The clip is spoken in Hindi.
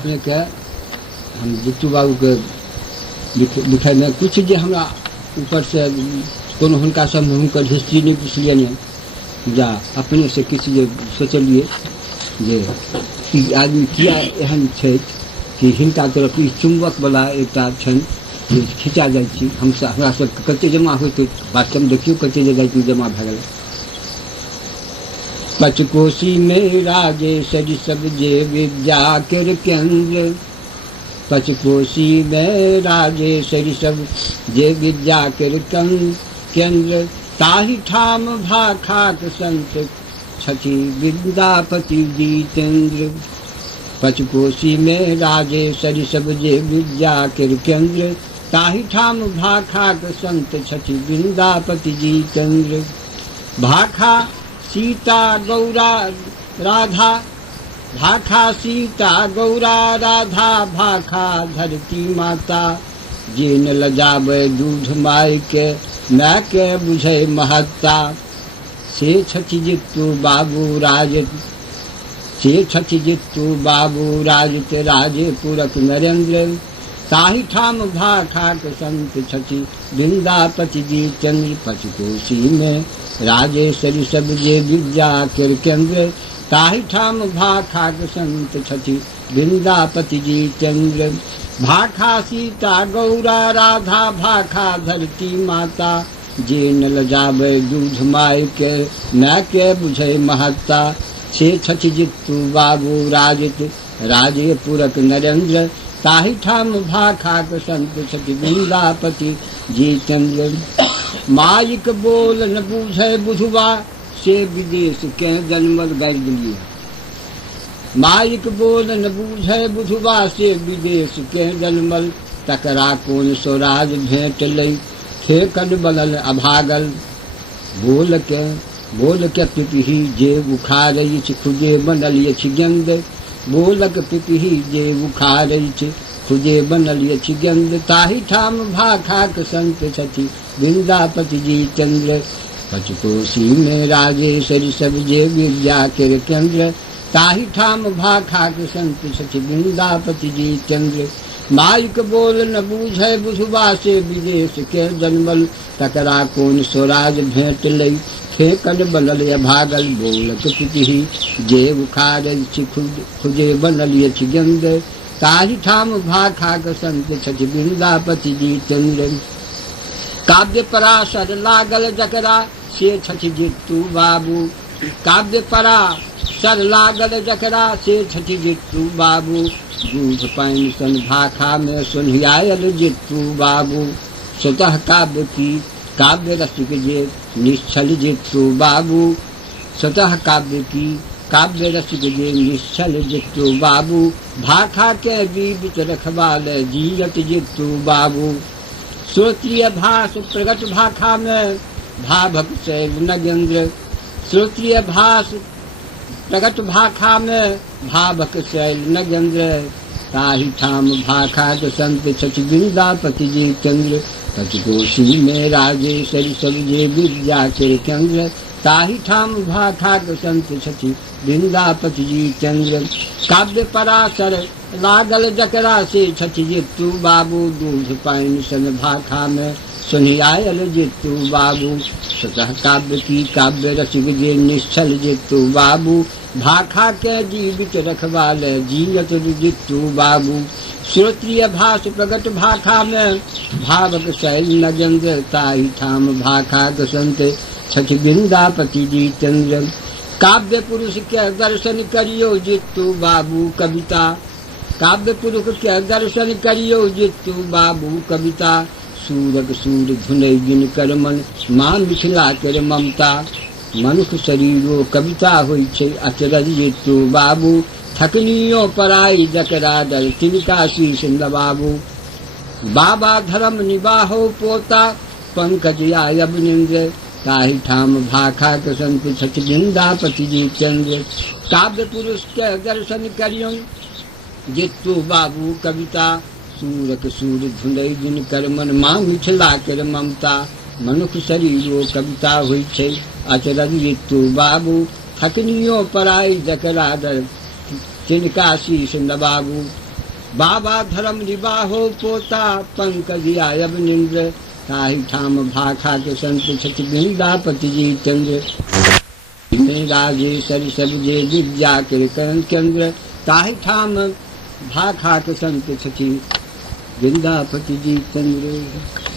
अपने के हम जितू बाबू के लिखे में कुछ जे हमरा ऊपर से कोनो हुनका सब हुनकर हिस्ट्री नहीं पुछलिए ने जा अपने से किसी जे सोचलिए जे ई आदमी किया एहन छै कि हिनका तरफ ई चुंबक वाला एकटा छन जे खिंचा जाइ छी हमरा सब कते जमा होइत वास्तव में देखियो कते जगह जमा भए गेल पचकोशी में राजेश्वरी सब जे विद्या के केंद्र पचकोशी में राजेश्वरी सब जे विद्या के केंद्र ताहि ठाम भाखाक संत छठी विद्यापति जितेंद्र पचकोशी में राजेश्वरी सब जे विद्या के केंद्र ताहि ठाम भाखाक संत छठी विद्यापति जितेंद्र भाखा सीता गौरा राधा भाखा सीता गौरा राधा भाखा धरती माता जे न लजाबे दूध माय के माय के बुझे महत्ता से छठी जितू बाबू राज से छठी जितू बाबू राजत राजे पुरक नरेंद्र ताहि ठाम भाखाक संत छठी विद्यापति जितेंद्र पचकोशी में राजेश्वरी सब जे विद्या के केंद्र ताहि ठाम भाखाक संत छठी विद्यापति जितेंद्र भाखा सीता गौरा राधा भाखा धरती माता जे न लजाबे दूध माय के माय के बुझे महत्ता से छठी जितू बाबू राजित राजे पुरक नरेंद्र ताहि ठाम भाखाक संत छठी विद्यापति जितेंद्र माइक बोल न बूझे बुझवा से विदेश के जन्मल गाड़ दिलिए माइक बोल न बूझे बुझवा से विदेश के जन्मल तकरा कौन स्वराज भेंट लई ठेकन बनल अभागल बोल के पिपही जे बुखार खुदे बनल अछि गंद बोलक पिपही जे बुखार खुदे बनल अछि गंद ताहि ठाम भाखाक संत छठी विद्यापति जितेंद्र पचकोशी में राजेश्वरी सब जे विद्या के केंद्र ताहि ठाम भाखाक संत छठी विद्यापति जितेंद्र माइक बोल न बूझे बुझवा से विदेश के जन्मल तकरा कौन स्वराज भेंट लई ठेकन बनल भागल बोलक पिपही जे बुखार खुदे बनल अछि गंद ताहि ठाम भाखाक संत छठी विद्यापति जितेंद्र काव्य पराशर लागल जकरा से छठी जितू बाबू काव्य पराशर लागल जकरा से छठी जितू बाबू दूध पानी सन भाखा में सुनियायल जितू बाबू स्वतः काव्य की काव्य रसिक जे निश्चल जितू बाबू स्वतः काव्य की काव्य रसिक जे निश्चल जितू बाबू भाखा के बीच रखवाल जीयत जितू बाबू श्रोत्रिय भाष प्रगट भाखा में भाभक शैल नगेंद्र श्रोत्रिय भाष प्रगट भाखा में भाभक शैल नगेंद्र ताहि ठाम भाखा संत छठी विद्यापति जितेंद्र पचकोशी में राजेश्वरी सब जे विद्या के केंद्र ताहि ठाम भाखाक संत छठी विद्यापति जितेंद्र काव्य पराशर लागल जकरा से छठी जितू बाबू दूध पानी सन भाखा में सुनियायल जितू बाबू स्वतः काव्य की काव्य रसिक जे निश्चल जितू बाबू भाखा के जीवित रखवाल जीयत जितू बाबू श्रोत्रिय भाष प्रगट भाखा में भावक शैल नगेंद्र ताहि ठाम भाखाक संत छठी विद्यापति जितेंद्र काव्य पुरुष के दर्शन करियो जितू बाबू कविता काव्य पुरुष के दर्शन करियो जितू बाबू कविता सूरक सूर धुनै दिन कर मन माँ मिथिला कर ममता मनुष्य शरीरो कविता होइ छै अचरज जितू बाबू थकनियो पराई जकरा दर तिनका शीश नबाबू बाबा धर्म निबाहो पोता पंकज आयब निंद्र ताहि ठाम भाखाक संत छठी विद्यापति जितेंद्र काव्य पुरुष के दर्शन करियो जितू बाबू कविता सूरक सूर धुंधै दिन कर मन माँ मिथिला कर ममता मनुष्य शरीरो कविता होइ छै अचरज जितू बाबू थकनियो पराई जकरा दर तिनका शीश नबाबू बाबा धर्म निबाहो पोता पंकज आयब निंद्र ताहि ठाम भाखा के संत छति वृंदापति जी चंद्र राजेश्वरी सब जे विद्या के केंद्र ताहि ठाम भाखा के संत छति वृंदापति जी चंद्र।